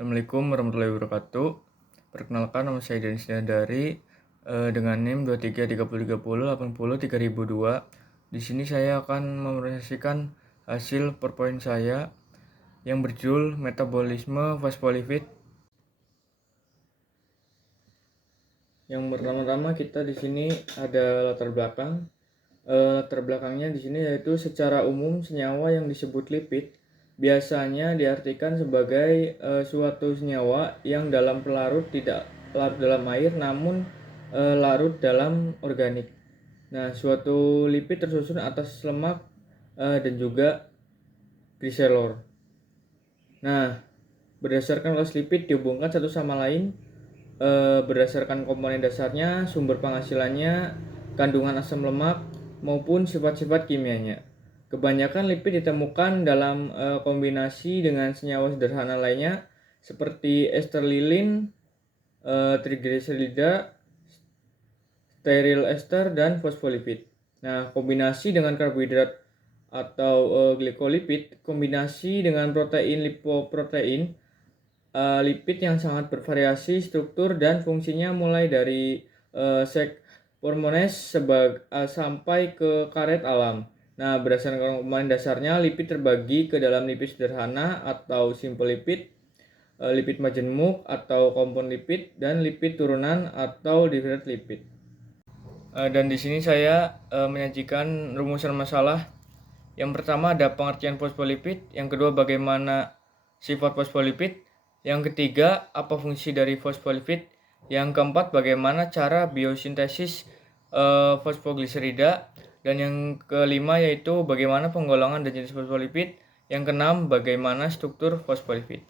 Assalamualaikum warahmatullahi wabarakatuh. Perkenalkan, nama saya Denis Dari dengan NIM 233030803002. Di sini saya akan mepresentasikan hasil PowerPoint saya yang berjudul Metabolisme Fosfolipid. Yang pertama-tama kita di sini ada latar belakang. Latar belakangnya di sini yaitu secara umum senyawa yang disebut lipid biasanya diartikan sebagai suatu senyawa yang dalam pelarut tidak larut dalam air namun larut dalam organik. Nah, suatu lipid tersusun atas lemak dan juga gliserol. Nah, berdasarkan kelas lipid dihubungkan satu sama lain berdasarkan komponen dasarnya, sumber penghasilannya, kandungan asam lemak, maupun sifat-sifat kimianya. Kebanyakan lipid ditemukan dalam kombinasi dengan senyawa sederhana lainnya seperti ester lilin, trigliserida, steril ester, dan fosfolipid. Nah, kombinasi dengan karbohidrat atau glikolipid, kombinasi dengan protein lipoprotein, lipid yang sangat bervariasi struktur dan fungsinya mulai dari hormones sampai ke karet alam. Nah, berdasarkan komponen dasarnya, lipid terbagi ke dalam lipid sederhana atau simple lipid, lipid majemuk atau kompon lipid, dan lipid turunan atau derivative lipid. Dan di sini saya menyajikan rumusan masalah. Yang pertama ada pengertian fosfolipid, yang kedua bagaimana sifat fosfolipid, yang ketiga apa fungsi dari fosfolipid, yang keempat bagaimana cara biosintesis fosfogliserida, dan yang kelima yaitu bagaimana penggolongan dan jenis fosfolipid, yang keenam bagaimana struktur fosfolipid.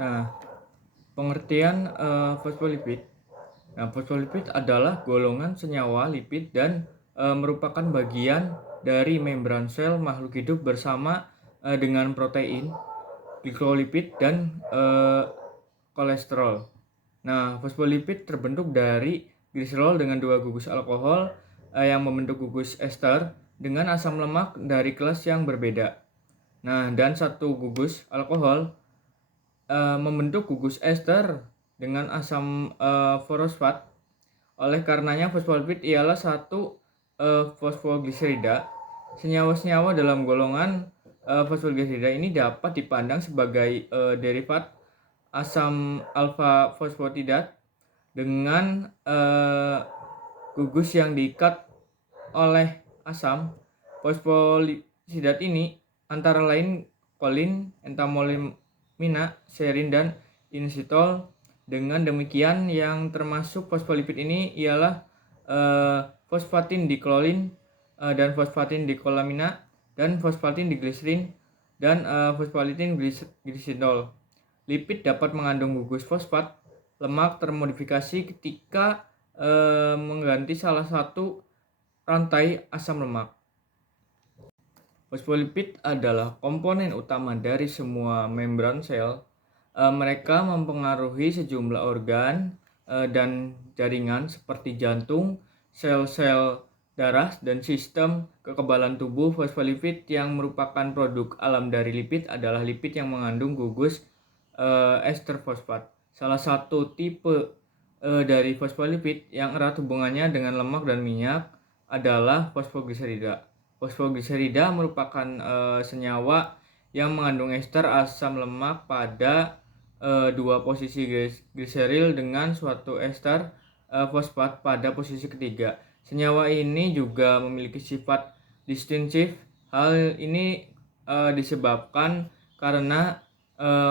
Nah, pengertian fosfolipid. Nah, fosfolipid adalah golongan senyawa lipid dan merupakan bagian dari membran sel makhluk hidup bersama dengan protein, glikolipid, dan kolesterol. Nah, fosfolipid terbentuk dari gliserol dengan 2 gugus alkohol yang membentuk gugus ester dengan asam lemak dari kelas yang berbeda. Nah, dan 1 gugus alkohol membentuk gugus ester dengan asam fosfat. Oleh karenanya fosfolipid ialah satu fosfogliserida. Senyawa-senyawa dalam golongan fosfogliserida ini dapat dipandang sebagai derivat asam alfa fosfatidat dengan gugus yang diikat oleh asam fosfolipid ini antara lain kolin, entamolimina, serin, dan inositol. Dengan demikian yang termasuk fosfolipid ini ialah fosfatin diklolin dan fosfatin dikolamina dan fosfatin digliserin dan fosfatin glisinol. Lipid dapat mengandung gugus fosfat lemak termodifikasi ketika mengganti salah satu rantai asam lemak. Fosfolipid adalah komponen utama dari semua membran sel. Mereka mempengaruhi sejumlah organ dan jaringan seperti jantung, sel-sel darah, dan sistem kekebalan tubuh. Fosfolipid yang merupakan produk alam dari lipid adalah lipid yang mengandung gugus ester fosfat. Salah satu tipe dari fosfolipid yang erat hubungannya dengan lemak dan minyak adalah fosfogliserida. Fosfogliserida merupakan senyawa yang mengandung ester asam lemak pada 2 posisi gliseril dengan suatu ester fosfat pada posisi ketiga. Senyawa ini juga memiliki sifat distintif. Hal ini disebabkan karena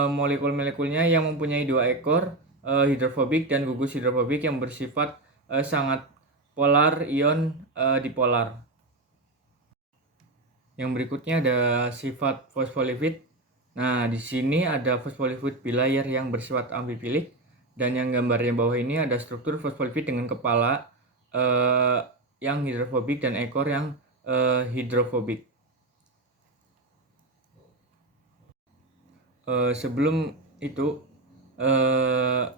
molekul-molekulnya yang mempunyai 2 ekor hidrofobik dan gugus hidrofobik yang bersifat sangat polar ion dipolar. Yang berikutnya ada sifat fosfolipid. Nah, di sini ada fosfolipid bilayer yang bersifat amfifilik, dan yang gambarnya bawah ini ada struktur fosfolipid dengan kepala yang hidrofobik dan ekor yang hidrofobik. Sebelum itu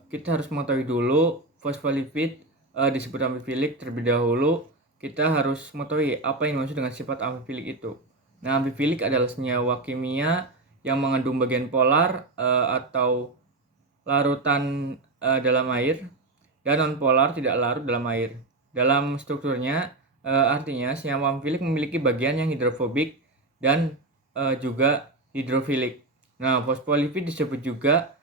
kita harus mengetahui dulu fosfolipid disebut amfifilik. Terlebih dahulu kita harus mengetahui apa yang dimaksud dengan sifat amfifilik itu. Nah, amfifilik adalah senyawa kimia yang mengandung bagian polar atau larutan dalam air, dan nonpolar tidak larut dalam air. Dalam strukturnya, artinya senyawa amfilik memiliki bagian yang hidrofobik dan juga hidrofilik. Nah, fosfolipid disebut juga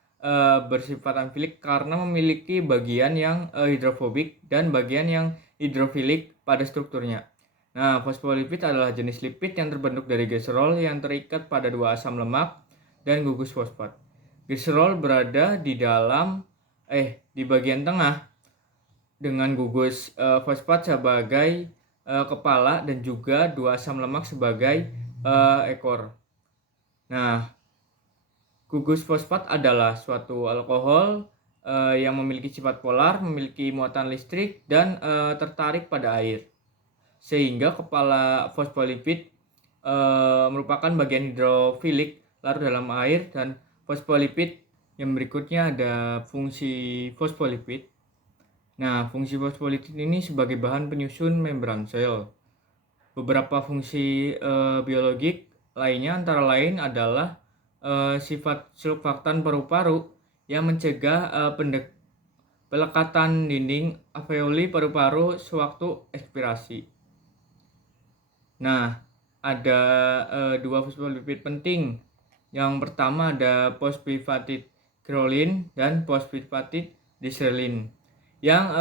bersifat amfilik karena memiliki bagian yang hidrofobik dan bagian yang hidrofilik pada strukturnya. Nah, fosfolipid adalah jenis lipid yang terbentuk dari gliserol yang terikat pada dua asam lemak dan gugus fosfat. Gliserol berada di bagian tengah dengan gugus fosfat sebagai kepala dan juga dua asam lemak sebagai ekor. Nah, gugus fosfat adalah suatu alkohol yang memiliki sifat polar, memiliki muatan listrik, dan tertarik pada air. Sehingga kepala fosfolipid merupakan bagian hidrofilik larut dalam air, dan fosfolipid yang berikutnya ada fungsi fosfolipid. Nah, fungsi fosfolipid ini sebagai bahan penyusun membran sel. Beberapa fungsi biologik lainnya antara lain adalah sifat surfaktan paru-paru yang mencegah pelekatan dinding alveoli paru-paru sewaktu ekspirasi. Nah, ada dua fosfolipid penting. Yang pertama ada fosfatid grelin dan fosfatid diserelin yang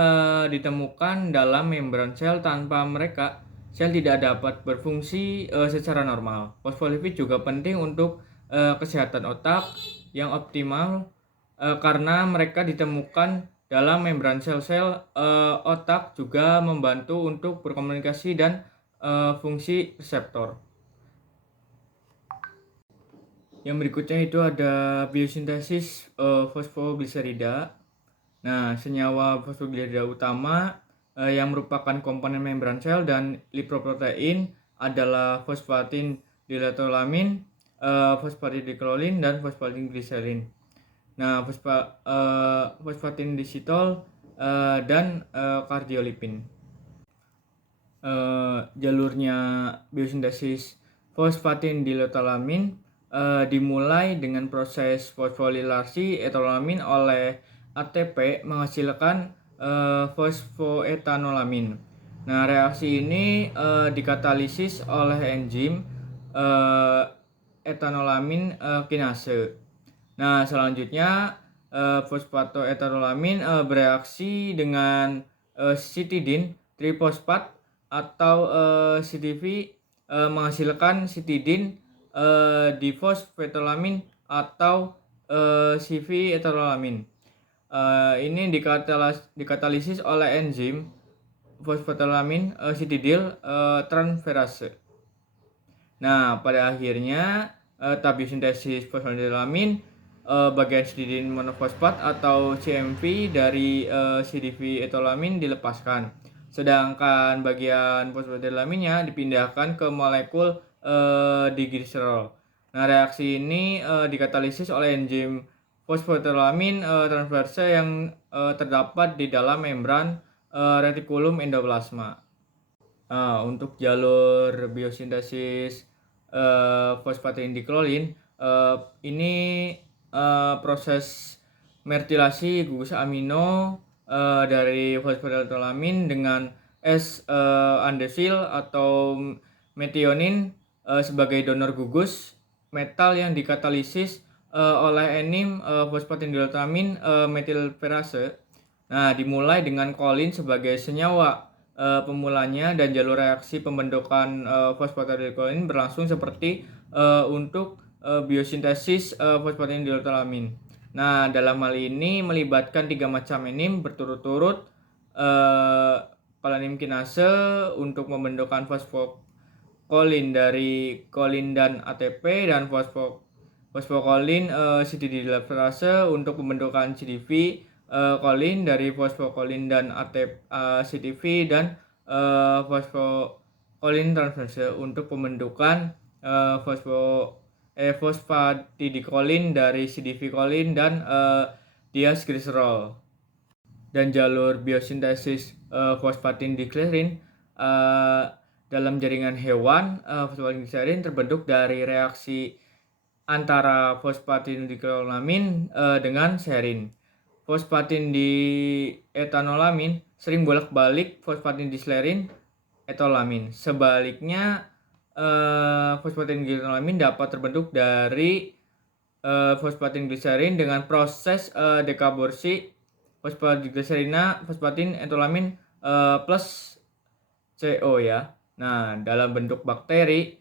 ditemukan dalam membran sel. Tanpa mereka, sel tidak dapat berfungsi secara normal. Fosfolipid juga penting untuk kesehatan otak yang optimal karena mereka ditemukan dalam membran sel-sel otak, juga membantu untuk berkomunikasi dan fungsi reseptor. Yang berikutnya itu ada biosintesis fosfogliserida. Nah, senyawa fosfogliserida utama yang merupakan komponen membran sel dan lipoprotein adalah fosfatin diletolamin, fosfatin diklolin, dan fosfatin gliserin. Nah, fosfatin disitol dan kardiolipin. Jalurnya biosintesis fosfatin diletolamin dimulai dengan proses fosforilasi etolamin oleh ATP menghasilkan fosfoetanolamin. Nah, reaksi ini dikatalisis oleh enzim etanolamin kinase. Nah, selanjutnya fosfatoetanolamin bereaksi dengan sitidin trifosfat atau CTV menghasilkan sitidin difosfetolamin atau CV-etanolamin. Ini dikatalisis oleh enzim fosfetolamin sitidil transferase. Nah, pada akhirnya tabiosintesis fosfetolamin bagian sitidin monofosfat atau CMV dari CDV-etolamin dilepaskan, sedangkan bagian fosfetolaminnya dipindahkan ke molekul digliserol. Nah, reaksi ini dikatalisis oleh enzim fosfetolamin transferase yang terdapat di dalam membran retikulum endoplasma. Untuk jalur biosintesis fosfatin diklolin, ini proses metilasi gugus amino dari fosfatidolamin dengan S-andesil atau metionin sebagai donor gugus metal yang dikatalisis oleh enzim fosfatidiletamin metilferase. Nah, dimulai dengan kolin sebagai senyawa pemulanya, dan jalur reaksi pembentukan fosfatidilkolin berlangsung seperti untuk biosintesis fosfatidiletolamin. Nah, dalam hal ini melibatkan 3 macam enzim berturut-turut, kolanin kinase untuk pembentukan fosfokolin dari kolin dan ATP, dan fosfokolin CTDilaferase untuk pembentukan CDV kolin dari fosfokolin dan ATP CTV, dan fosfokolin transferase untuk pembentukan fosfatidilkolin dari CDV kolin dan diasgliserol. Dan jalur biosintesis fosfatin digliserin dalam jaringan hewan, fosfatin gliserin terbentuk dari reaksi antara fosfatidilkrolamin dengan serin. Fosfatidietanolamin sering bolak-balik fosfatidilserin etolamin. Sebaliknya, fosfatidilkrolamin dapat terbentuk dari fosfatidilserin dengan proses dekarboksi fosfatidilserina fosfatidin etolamin plus CO ya. Nah, dalam bentuk bakteri,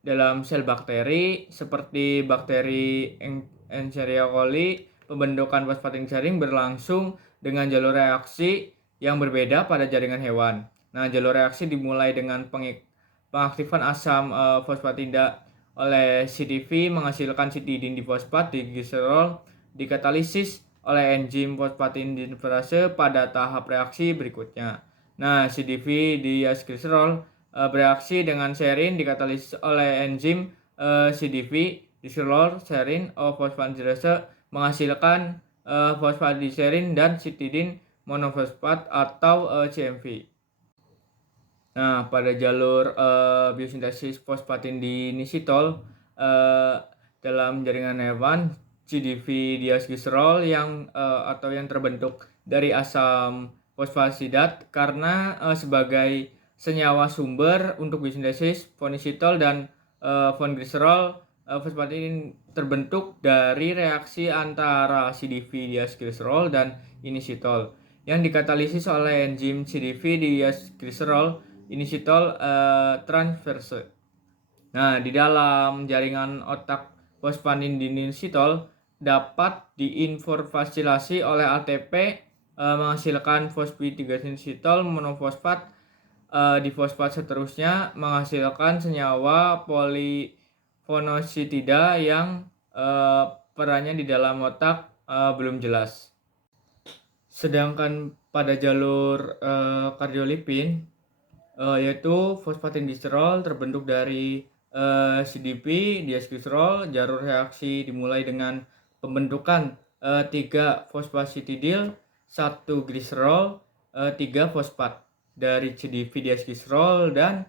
dalam sel bakteri seperti bakteri Escherichia coli, pembentukan fosfatidilserin berlangsung dengan jalur reaksi yang berbeda pada jaringan hewan. Nah, jalur reaksi dimulai dengan pengaktifan asam fosfatida oleh CTV menghasilkan citidin difosfat di gliserol dikatalisis oleh enzim fosfatidinfirase pada tahap reaksi berikutnya. Nah, CDV diacylglycerol bereaksi dengan serin dikatalisis oleh enzim CDV disulfur serin fosfatidinase menghasilkan fosfatidilserin dan citidin monofosfat atau CMV. Nah, pada jalur biosintesis fosfatidinisidol dalam jaringan hewan, CDV diacylglycerol atau yang terbentuk dari asam fosfatidat karena sebagai senyawa sumber untuk biosintesis fonisitol dan fonglycerol, fosfatidin terbentuk dari reaksi antara CDV diacylglycerol dan inositol yang dikatalisis oleh enzim CDV diacylglycerol inositol transferase. Nah, di dalam jaringan otak fosfatidinisidol dapat diinforfasilasi oleh ATP menghasilkan fosfatidinisidol monofosfat difosfat seterusnya menghasilkan senyawa polifonositida yang perannya di dalam otak belum jelas. Sedangkan pada jalur kardiolipin yaitu fosfatidilserol terbentuk dari CDP diacylglycerol. Jalur reaksi dimulai dengan pembentukan 3 fosfatidil 1 gliserol 3 fosfat dari CDP diacylglycerol dan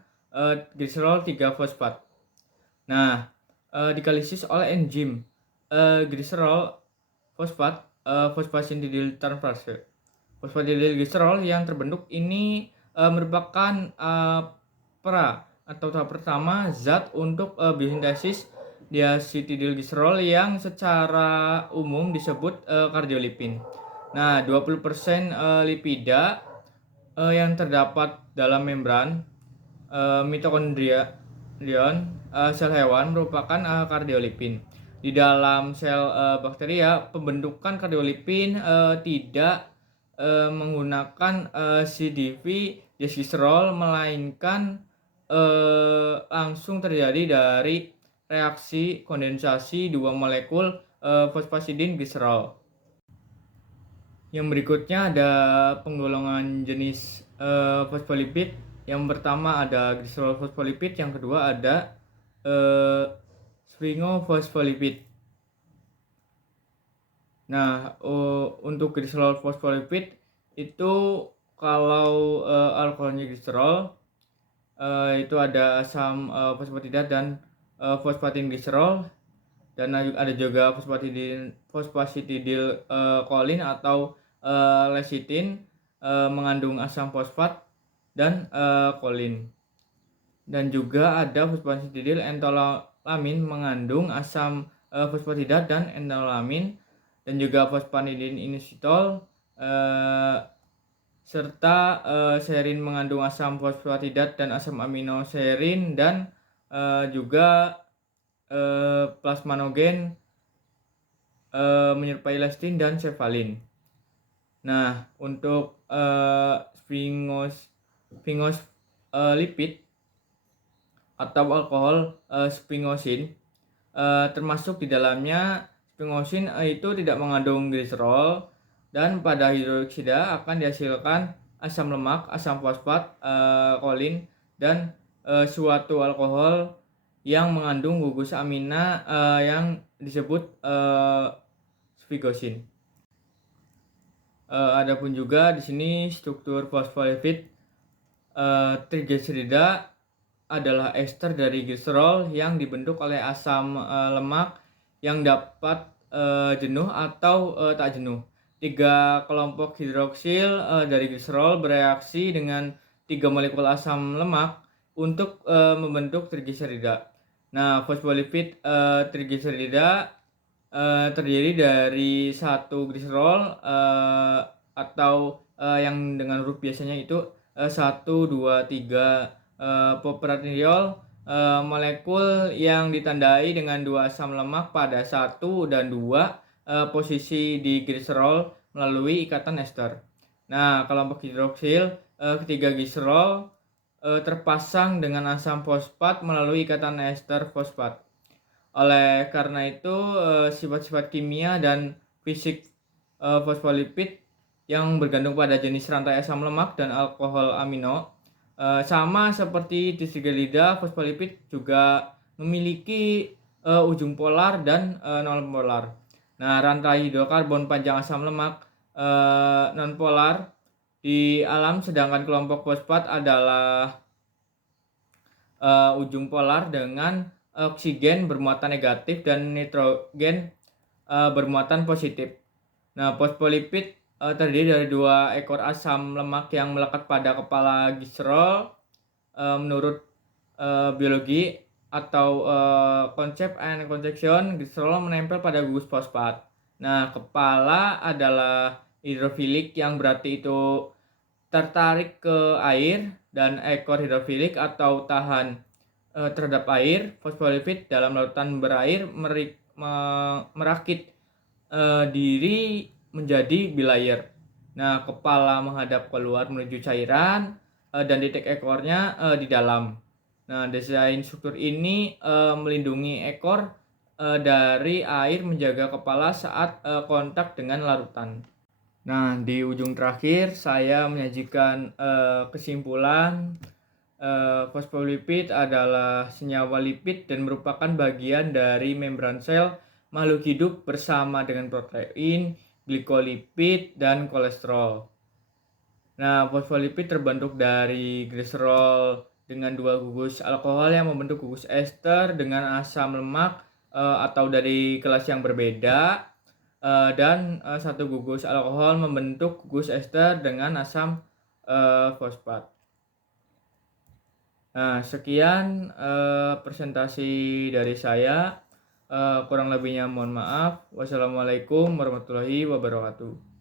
gliserol 3 fosfat. Nah, dikalisis oleh enzim gliserol fosfat fosfatidil transferase. Fosfatidilglycerol yang terbentuk ini merupakan atau tahap pertama zat untuk biosintesis diacetildilglycerol yang secara umum disebut kardiolipin. Nah, 20% lipida yang terdapat dalam membran mitokondria sel hewan merupakan kardiolipin. Di dalam sel bakteria, pembentukan kardiolipin tidak menggunakan CDV diacylglycerol melainkan langsung terjadi dari reaksi kondensasi dua molekul fosfatidin gliserol. Yang berikutnya ada penggolongan jenis fosfolipid. Yang pertama ada gliserol fosfolipid, yang kedua ada sphingofosfolipid. Nah, untuk gliserol fosfolipid itu kalau alkoholnya gliserol itu ada asam fosfatidat dan fosfatidilglycerol, dan ada juga fosfatidil kolin atau lecitin mengandung asam fosfat dan kolin. Dan juga ada fosfatidil entolamin mengandung asam fosfatidat dan entolamin, dan juga fosfatidin inositol serta serin mengandung asam fosfatidat dan asam amino serin, dan juga plasminogen menyerupai lectin dan cefalin. Nah, untuk sphingolipid atau alkohol sphingosine termasuk di dalamnya. Sphingosine itu tidak mengandung gliserol, dan pada hidroksida akan dihasilkan asam lemak, asam fosfat, kolin, dan suatu alkohol yang mengandung gugus amina yang disebut sphingosine. Adapun juga di sini struktur fosfolipid trigliserida adalah ester dari gliserol yang dibentuk oleh asam lemak yang dapat jenuh atau tak jenuh. 3 kelompok hidroksil dari gliserol bereaksi dengan 3 molekul asam lemak untuk membentuk trigliserida. Nah, fosfolipid trigliserida terdiri dari satu gliserol atau yang dengan huruf biasanya itu 1, 2, 3 propanediol, molekul yang ditandai dengan 2 asam lemak pada 1 dan 2 posisi di gliserol melalui ikatan ester. Nah, kelompok hidroksil ketiga gliserol terpasang dengan asam fosfat melalui ikatan ester fosfat. Oleh karena itu, sifat-sifat kimia dan fisik fosfolipid yang bergantung pada jenis rantai asam lemak dan alkohol amino, sama seperti trigliserida, fosfolipid juga memiliki ujung polar dan non-polar. Nah, rantai hidrokarbon panjang asam lemak non-polar di alam, sedangkan kelompok fosfat adalah ujung polar dengan oksigen bermuatan negatif dan nitrogen bermuatan positif. Nah, fosfolipid terdiri dari 2 ekor asam lemak yang melekat pada kepala gliserol. Menurut biologi atau konsep ion conjunction, gliserol menempel pada gugus fosfat. Nah, kepala adalah hidrofilik yang berarti itu tertarik ke air, dan ekor hidrofilik atau tahan terhadap air. Fosfolipid dalam lautan berair merakit diri menjadi bilayer. Nah, kepala menghadap keluar menuju cairan dan titik ekornya di dalam. Nah, desain struktur ini melindungi ekor dari air, menjaga kepala saat kontak dengan larutan. Nah, di ujung terakhir saya menyajikan kesimpulan. Fosfolipid adalah senyawa lipid dan merupakan bagian dari membran sel makhluk hidup bersama dengan protein, glikolipid, dan kolesterol. Nah, fosfolipid terbentuk dari gliserol dengan 2 gugus alkohol yang membentuk gugus ester dengan asam lemak atau dari kelas yang berbeda, dan 1 gugus alkohol membentuk gugus ester dengan asam fosfat. Nah, sekian presentasi dari saya. Kurang lebihnya mohon maaf. Wassalamualaikum warahmatullahi wabarakatuh.